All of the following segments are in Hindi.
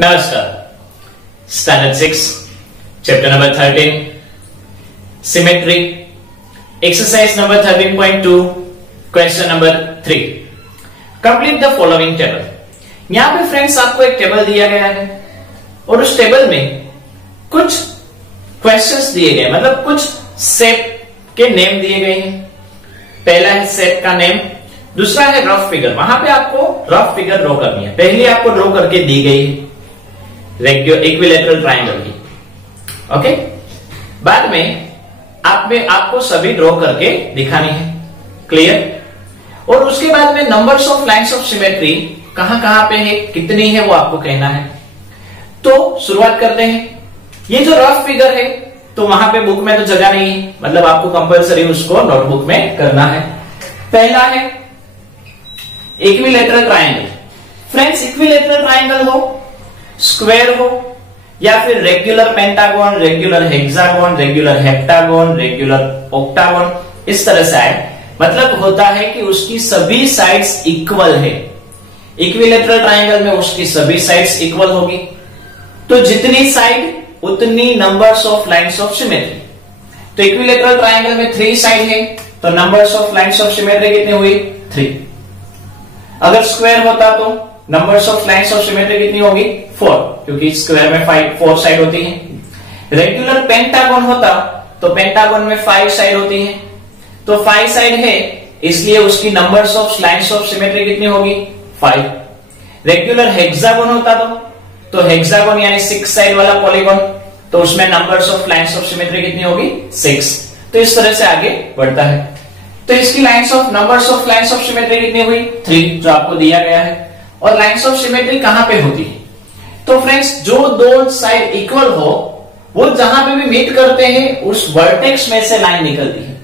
नमस्कार। Standard 6 chapter number 13 symmetry exercise number 13.2 question number 3 complete the following table. यहां पे फ्रेंड्स आपको एक टेबल दिया गया है और उस टेबल में कुछ क्वेश्चंस दिए गए, मतलब कुछ शेप के नेम दिए गए हैं। पहला है शेप का नेम, दूसरा है रफ फिगर। वहां पे आपको रफ फिगर ड्रॉ करनी है। पहली आपको ड्रॉ करके दी गई है इक्विलैटरल ट्रायंगल की, ओके। बाद में आपको सभी ड्रॉ करके दिखानी है, क्लियर। और उसके बाद में numbers of lines of symmetry कहां कहां पे है, कितनी है, वो आपको कहना है। तो शुरुआत करते हैं। ये जो रफ फिगर है तो वहां पे बुक में तो जगह नहीं है, मतलब आपको कंपलसरी उसको नोटबुक में करना है। पहला है equilateral triangle. Friends, equilateral triangle हो, स्क्वायर हो, या फिर regular pentagon, regular hexagon, regular heptagon, regular octagon, इस तरह से आए, मतलब होता है कि उसकी सभी साइड्स इक्वल है। इक्विलैटरल ट्रायंगल में उसकी सभी साइड्स इक्वल होगी, तो जितनी साइड उतनी numbers of lines of symmetry. तो इक्विलैटरल ट्रायंगल में 3 साइड है, तो numbers of lines of symmetry कितनी हुई? 3। अगर स्क्वायर होता तो numbers of lines of symmetry कितनी होगी? 4, क्योंकि स्क्वायर में 4 साइड होती है। रेगुलर पेंटागन होता तो पेंटागन में 5 साइड होती है, तो 5 साइड है, इसलिए उसकी numbers of lines of symmetry कितनी होगी? 5। रेगुलर हेक्सागन होता तो हेक्सागन यानी 6 साइड वाला पॉलीगन, तो उसमें numbers of lines of symmetry कितनी होगी? 6। तो इस तरह से आगे बढ़ता है। तो इसकी numbers of lines of symmetry कितनी हुई? 3, जो आपको दिया गया है। और लाइंस ऑफ सिमेट्री कहां पे होती है? तो फ्रेंड्स, जो दो साइड इक्वल हो, वो जहां पे भी मीट करते हैं उस वर्टेक्स में से लाइन निकलती है।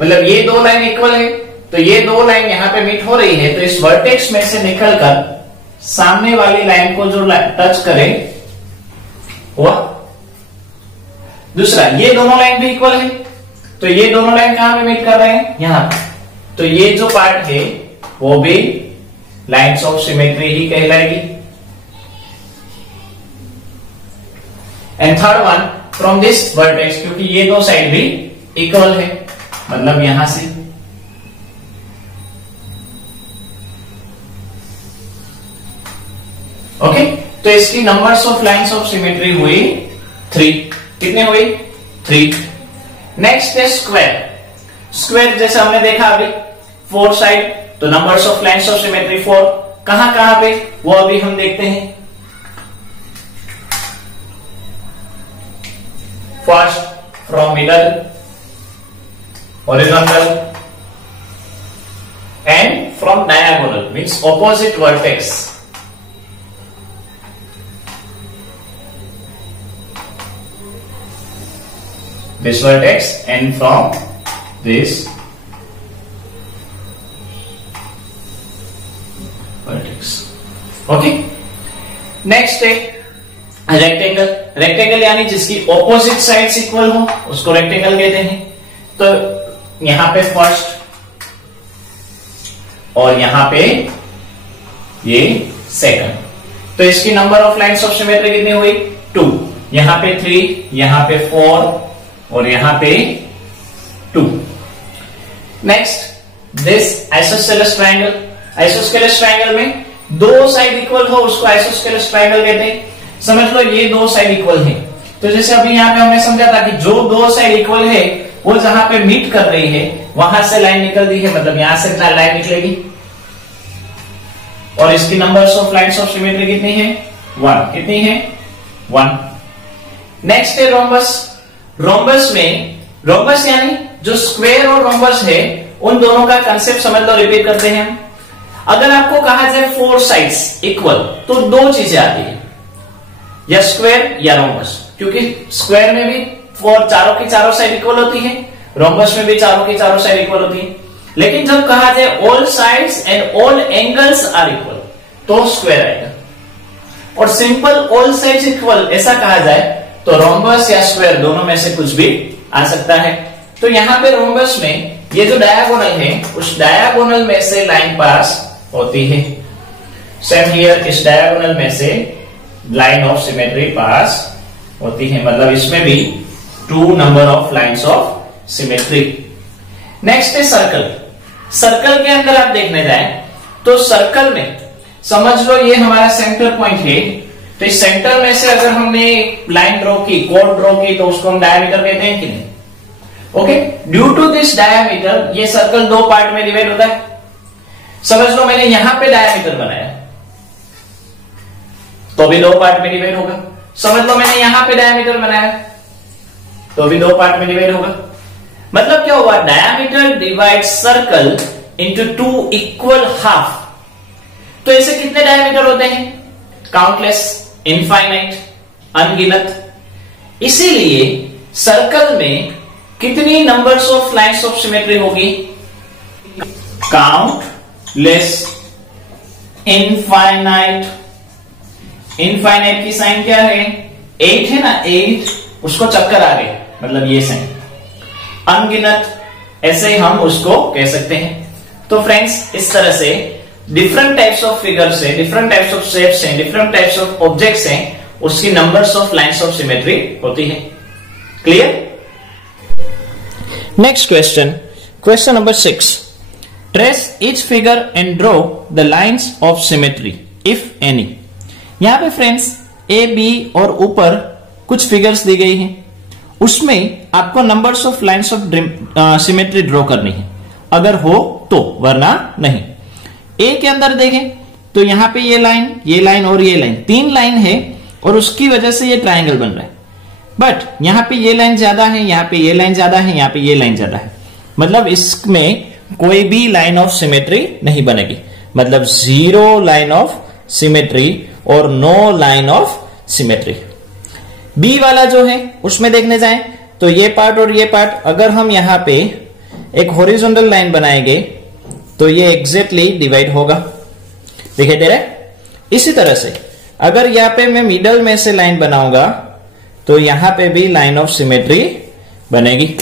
मतलब ये दो लाइन इक्वल है, तो ये दो लाइन यहां पे मीट हो रही है, तो इस वर्टेक्स में से निकलकर सामने वाली लाइन को जो टच करे वो दूसरा। ये दोनों लाइन भी इक्वल है, तो ये दोनों लाइन कहां पे मीट कर रहे हैं? यहां पे। तो ये जो पार्ट है वो भी लाइंस ऑफ सिमेट्री ही कहलाएगी। And third one from this vertex, क्योंकि ये दो साइड भी इक्वल है, मतलब यहां से ओके। तो इसकी numbers of lines of symmetry हुई 3। कितने हुई? 3। नेक्स्ट है स्क्वायर। स्क्वायर जैसे हमने देखा अभी 4 साइड, तो numbers of lines of symmetry 4। कहां कहां पे, वो अभी हम देखते हैं। First from middle, horizontal and from diagonal, means opposite vertex. This vertex and from this vertex, okay। Next है रेक्टेंगल। रेक्टेंगल यानी जिसकी ऑपोजिट साइड्स इक्वल हो, उसको रेक्टेंगल कहते हैं। तो यहां पे फर्स्ट और यहां पे ये सेकंड, तो इसकी number of lines of symmetry कितनी हुई? 2। यहां पे 3, यहां पे 4 और यहां पे 2। Next this isosceles triangle. Isosceles triangle में दो साइड इक्वल हो, उसको आइसोस्केलस ट्रायंगल कहते हैं। समझ लो ये दो साइड इक्वल है, तो जैसे अभी यहां पे हमने समझा था कि जो दो साइड इक्वल है वो जहां पे मीट कर रही है वहां से लाइन निकलती है, मतलब यहां से लाइन निकलेगी। और इसकी numbers of lines of symmetry कितनी है? 1। कितनी है? 1। नेक्स्ट है रोम्बस। रोम्बस में, रोम्बस यानी जो स्क्वायर और रोम्बस है, उन दोनों का कंसेप्ट समझ लो, रिपीट करते हैं। अगर आपको कहा जाए 4 साइड्स इक्वल, तो 2 चीजें आती है, या स्क्वायर या रोम्बस। क्योंकि स्क्वायर में भी चारों की चारों साइड इक्वल होती है, रोम्बस में भी चारों की चारों साइड इक्वल होती है। लेकिन जब कहा जाए all sides and all angles are equal, तो स्क्वायर आएगा। और सिंपल ऑल साइड्स इक्वल ऐसा कहा जाए तो रोम्बस या स्क्वायर दोनों में से कुछ भी आ सकता है। तो यहां पे रोम्बस में ये जो डायगोनल है, उस डायगोनल में से लाइन पास होती है। सेम हियर, इस डायगोनल में से लाइन ऑफ सिमेट्री पास होती है, मतलब इसमें भी 2 number of lines of symmetry. Next है सर्कल। सर्कल के अंदर आप देखने जाए तो सर्कल में समझ लो ये हमारा सेंटर पॉइंट है, तो इस सेंटर में से अगर हमने लाइन ड्रॉ की, कोड ड्रॉ की, तो उसको हम डायमीटर कहते हैं कि नहीं? Okay, due to this diameter ये सर्कल 2 पार्ट में डिवाइड होता है। समझ लो मैंने यहां पे डायमीटर बनाया तो भी 2 पार्ट में डिवाइड होगा। समझ लो मैंने यहां पे डायमीटर बनाया तो भी 2 पार्ट में डिवाइड होगा। मतलब क्या हुआ, diameter divide circle into 2 equal half. तो ऐसे कितने डायमीटर होते हैं? काउंटलेस, इनफाइनाइट, अनगिनत। इसीलिए सर्कल में कितनी numbers of lines of symmetry होगी? Countless, infinite. इनफाइनाइट की साइन क्या है? 8 है ना, 8 उसको चक्कर आ गए, मतलब ये साइन। अनगिनत, ऐसे हम उसको कह सकते हैं। तो फ्रेंड्स इस तरह से डिफरेंट टाइप्स ऑफ फिगर्स है, डिफरेंट टाइप्स ऑफ शेप्स हैं, डिफरेंट टाइप्स ऑफ ऑब्जेक्ट्स हैं, उसकी numbers of lines of symmetry होती है। Clear? Next question, question number 6। Trace each figure and draw the lines of symmetry if any. यहां पे फ्रेंड्स ए, बी और ऊपर कुछ फिगर्स दी गई हैं, उसमें आपको numbers of lines of symmetry draw करनी है, अगर हो तो, वरना नहीं। ए के अंदर देखें तो यहां पे ये लाइन और ये लाइन, 3 लाइन है और उसकी वजह से ये ट्रायंगल बन रहा है। बट यहां पे ये लाइन ज्यादा है, यहां पे ये लाइन ज्यादा है, यहां पे ये लाइन ज्यादा है, मतलब इसमें कोई भी लाइन ऑफ सिमेट्री नहीं बनेगी, मतलब 0 लाइन ऑफ सिमेट्री और no line of symmetry. B वाला जो है उसमें देखने जाएं तो ये पार्ट और ये पार्ट, अगर हम यहां पे एक हॉरिजॉन्टल लाइन बनाएंगे तो ये एग्जैक्टली डिवाइड होगा, दिखाई दे रहा है? इसी तरह से अगर यहां पे मैं मिडल में से लाइन बनाऊंगा तो यहां पे भी लाइन ऑफ सिमेट्री बनेगी।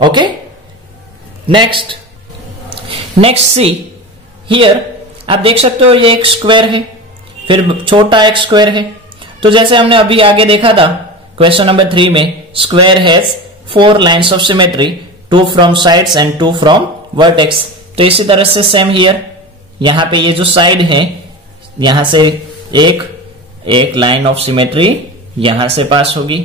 ओके, नेक्स्ट सी हियर आप देख सकते हो ये एक स्क्वायर है, फिर छोटा एक स्क्वायर है। तो जैसे हमने अभी आगे देखा था क्वेश्चन नंबर 3 में, square has 4 lines of symmetry, 2 from sides and 2 from vertex. तो इसी तरह से सेम हियर, यहां पे ये जो साइड है यहां से एक लाइन ऑफ सिमेट्री यहां से पास होगी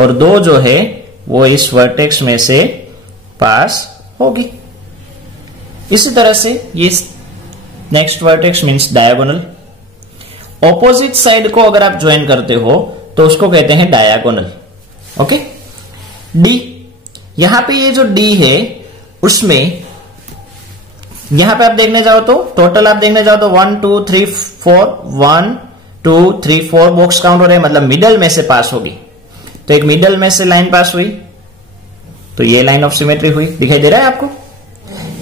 और 2 जो है वो इस वर्टेक्स में से पास होगी। इसी तरह से ये next vertex means diagonal. Opposite side को अगर आप ज्वाइन करते हो तो उसको कहते हैं डायगोनल। ओके, डी, यहां पे ये जो डी है उसमें यहां पे आप देखने जाओ तो टोटल आप देखने जाओ तो 1 2 3 4 1 2 3 4 बॉक्स काउंट हो रहे हैं, मतलब मिडल में से पास होगी। तो एक मिडल में से लाइन पास हुई तो ये लाइन ऑफ सिमेट्री हुई, दिखाई दे रहा है आपको?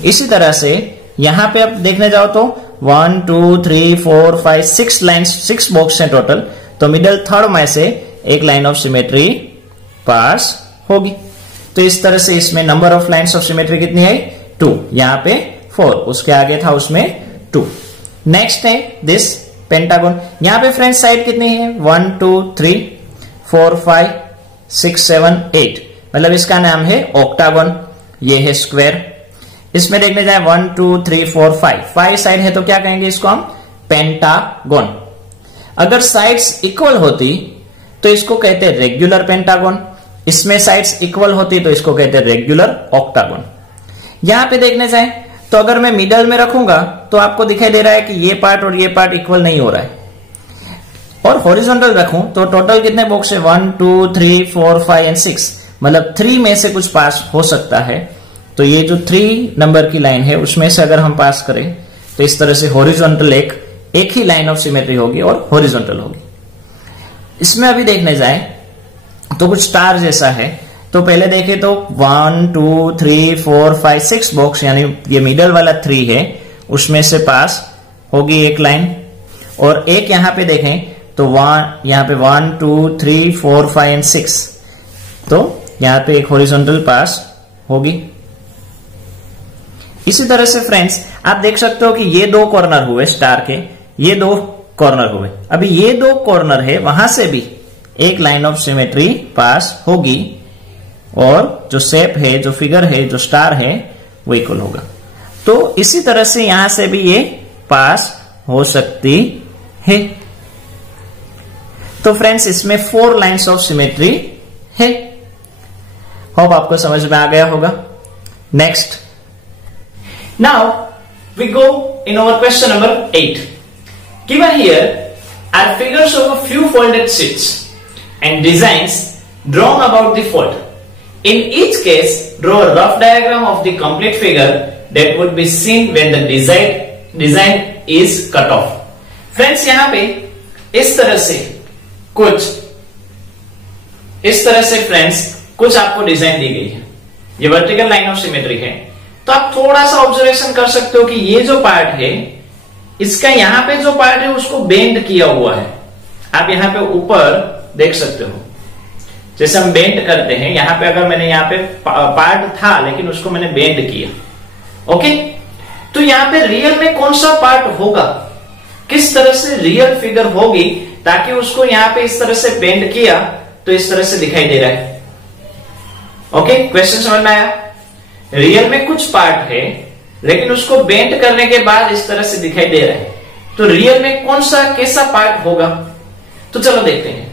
इसी तरह से यहां पे आप देखने जाओ तो 1 2 3 4 5 6 लाइन, 6 बॉक्स हैं टोटल, तो मिडल थर्ड में से एक लाइन ऑफ सिमेट्री पास होगी। तो इस तरह से इसमें number of lines of symmetry कितनी है? 2, यहां पे 4, उसके आगे था उसमें 2। नेक्स्ट है दिस पेंटागन। यहां पे फ्रेंड्स साइड कितनी है? 1 2 3 4 5 6 7 8, मतलब इसका नाम है ऑक्टागन। ये है स्क्वायर। इसमें देखने जाए 1 2 3 4 5 साइड है तो क्या कहेंगे इसको हम? पेंटागन। अगर साइड्स इक्वल होती तो इसको कहते हैं रेगुलर पेंटागन, इसमें साइड्स इक्वल होती तो इसको कहते हैं रेगुलर ऑक्टागन। यहां पे देखने जाए तो अगर मैं मिडल में रखूंगा तो आपको दिखाई दे रहा है कि ये पार्ट और ये पार्ट इक्वल नहीं हो रहा है, और हॉरिजॉन्टल रखूं तो टोटल कितने बॉक्स है? 1 2 3 4 5 एंड 6, मतलब 3 में से कुछ पास हो सकता है। तो ये जो 3 नंबर की लाइन है उसमें से अगर हम पास करें तो इस तरह से हॉरिजॉन्टल एक ही लाइन ऑफ सिमेट्री होगी और हॉरिजॉन्टल होगी। इसमें अभी देखने जाए तो कुछ स्टार जैसा है, तो पहले देखें तो 1 2 3 4 5 6 बॉक्स, यानी ये मिडल वाला 3 है उसमें से पास होगी एक लाइन, और एक यहां पे देखें तो यहां पे 1 2 3 4 5 एंड 6, तो यहां पे एक हॉरिजॉन्टल पास होगी। इसी तरह से फ्रेंड्स आप देख सकते हो कि ये 2 कॉर्नर हुए स्टार के, ये 2 कॉर्नर हो गए। अभी ये दो कॉर्नर है, वहां से भी एक लाइन ऑफ सिमेट्री पास होगी और जो शेप है, जो फिगर है, जो स्टार है वो इक्वल होगा। तो इसी तरह से यहां से भी ये पास हो सकती है। तो फ्रेंड्स इसमें 4 लाइन्स ऑफ सिमेट्री है। होप आपको समझ में आ गया होगा। Next, now we go in our question number 8। Given here are figures of a few folded sheets and designs drawn about the fold. In each case, draw a rough diagram of the complete figure that would be seen when the design is cut off. Friends, यहाँ पे इस तरह से फ्रेंड्स कुछ आपको डिजाइन दी गई है। ये वर्टिकल लाइन ऑफ सिमेट्री है। तो आप थोड़ा सा ऑब्जर्वेशन कर सकते हो कि ये जो पार्ट है, इसका यहाँ पे जो पार्ट है उसको बेंड किया हुआ है। आप यहाँ पे ऊपर देख सकते हो, जैसे हम बेंड करते हैं, यहां पे अगर मैंने यहाँ पे पार्ट था लेकिन उसको मैंने बेंड किया। ओके, तो यहाँ पे रियल में कौन सा पार्ट होगा, किस तरह से रियल फिगर होगी, ताकि उसको यहाँ पे इस तरह से बेंड किया तो इस तरह से दिखाई दे रहा है। ओके, क्वेश्चन समझ में आया? रियल में कुछ पार्ट है लेकिन उसको बेंड करने के बाद इस तरह से दिखाई दे रहा है। तो रियल में कौन सा कैसा पार्ट होगा, तो चलो देखते हैं।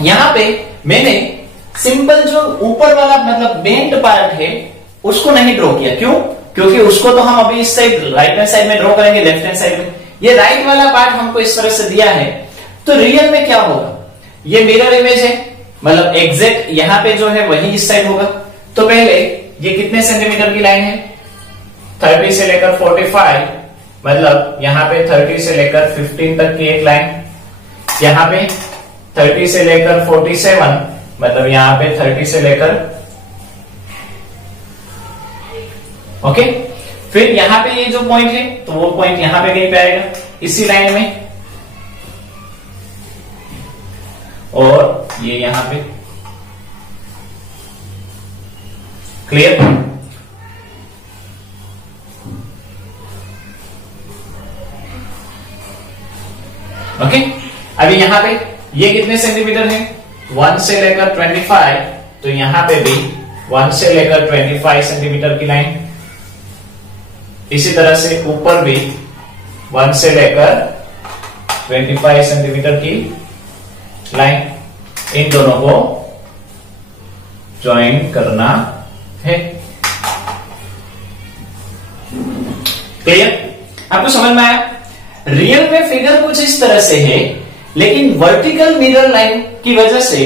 यहां पे मैंने सिंपल जो ऊपर वाला मतलब बेंट पार्ट है उसको नहीं ड्रॉ किया। क्यों? क्योंकि उसको तो हम अभी इस साइड राइट हैंड साइड में ड्रॉ करेंगे, लेफ्ट हैंड साइड में। ये राइट वाला पार्ट हमको इस तरह से दिया है। तो रियल में क्या होगा, ये मिरर इमेज है, मतलब एग्जैक्ट यहां पे जो है वही इस साइड होगा। तो पहले ये कितने सेंटीमीटर की लाइन है, 30 से लेकर 45, मतलब यहां पे 30 से लेकर 15 तक की एक लाइन, यहां पे 30 से लेकर 47, मतलब यहां पे 30 से लेकर, ओके। फिर यहां पे ये जो पॉइंट है तो वो पॉइंट यहां पे कहीं पे आएगा इसी लाइन में, और ये यहां पे। क्लियर? ओके, अभी यहां पे ये कितने सेंटीमीटर है, 1 से लेकर 25, तो यहां पे भी 1 से लेकर 25 सेंटीमीटर की लाइन। इसी तरह से ऊपर भी 1 से लेकर 25 सेंटीमीटर की लाइन, इन दोनों को ज्वाइन करना है। क्लियर? आपको समझ में आया? रियल में फिगर कुछ इस तरह से है, लेकिन वर्टिकल मिरर लाइन की वजह से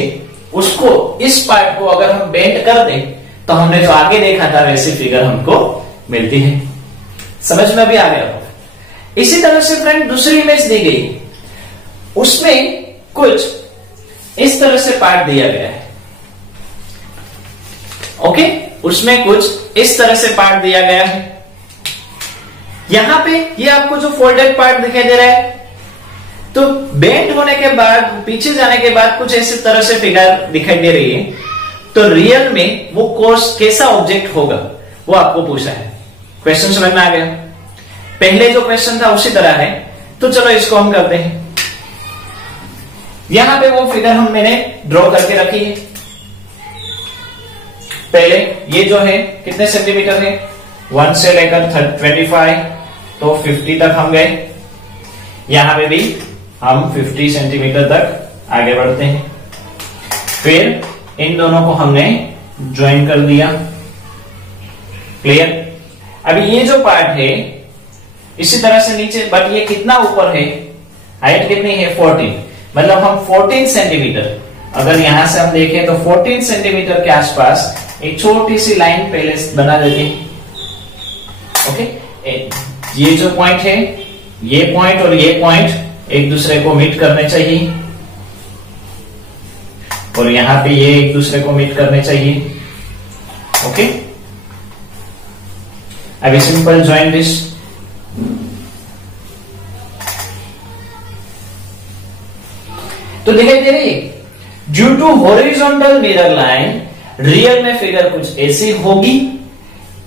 उसको, इस पार्ट को अगर हम बेंड कर दें तो हमने जो आगे देखा था वैसी फिगर हमको मिलती है। समझ में भी आ गया होगा। इसी तरह से फ्रेंड दूसरी इमेज दी गई, उसमें कुछ इस तरह से पार्ट दिया गया है। ओके, उसमें कुछ इस तरह से पार्ट दिया गया है। यहां पे ये आपको जो फोल्डेड पार्ट दिखाई दे रहा है, तो बेंड होने के बाद, पीछे जाने के बाद कुछ ऐसी तरह से फिगर दिखाई दे रही है। तो रियल में वो कोर्स कैसा ऑब्जेक्ट होगा वो आपको पूछा है। क्वेश्चन समझ में आ गया? पहले जो क्वेश्चन था उसी तरह है। तो चलो इसको हम करते हैं। यहां पे वो फिगर मैंने ड्रॉ करके रखी है। पहले ये जो है कितने सेंटीमीटर है, 1 से लेकर 25, तो 50 तक हम गए। यहां पे भी हम 50 सेंटीमीटर तक आगे बढ़ते हैं। फिर इन दोनों को हमने ज्वाइन कर दिया। क्लियर? अभी ये जो पार्ट है इसी तरह से नीचे, बट ये कितना ऊपर है, हाइट कितनी है, 14, मतलब हम 14 सेंटीमीटर, अगर यहां से हम देखें तो 14 सेंटीमीटर के आसपास एक छोटी सी लाइन पहले बना देते हैं। ओके, ये जो पॉइंट है, ये पॉइंट और ये पॉइंट एक दूसरे को मीट करने चाहिए, और यहां पे ये एक दूसरे को मीट करने चाहिए। ओके, अभी सिंपल ज्वाइन दिस। तो दिखाई दे रही है, due to horizontal mirror line real में फिगर कुछ ऐसी होगी।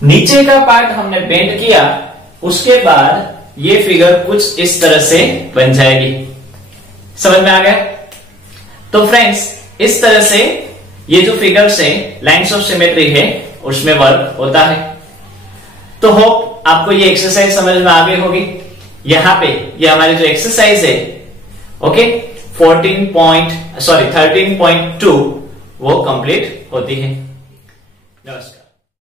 नीचे का पार्ट हमने बेंड किया, उसके बाद ये फिगर कुछ इस तरह से बन जाएगी। समझ में आ गया? तो फ्रेंड्स, इस तरह से ये जो फिगर्स है, लाइंस ऑफ सिमेट्री है, उसमें वर्क होता है। तो होप आपको ये एक्सरसाइज समझ में आ गई होगी। यहां पे ये हमारी जो एक्सरसाइज है, ओके, 13.2 वो कंप्लीट होती है। नमस्कार।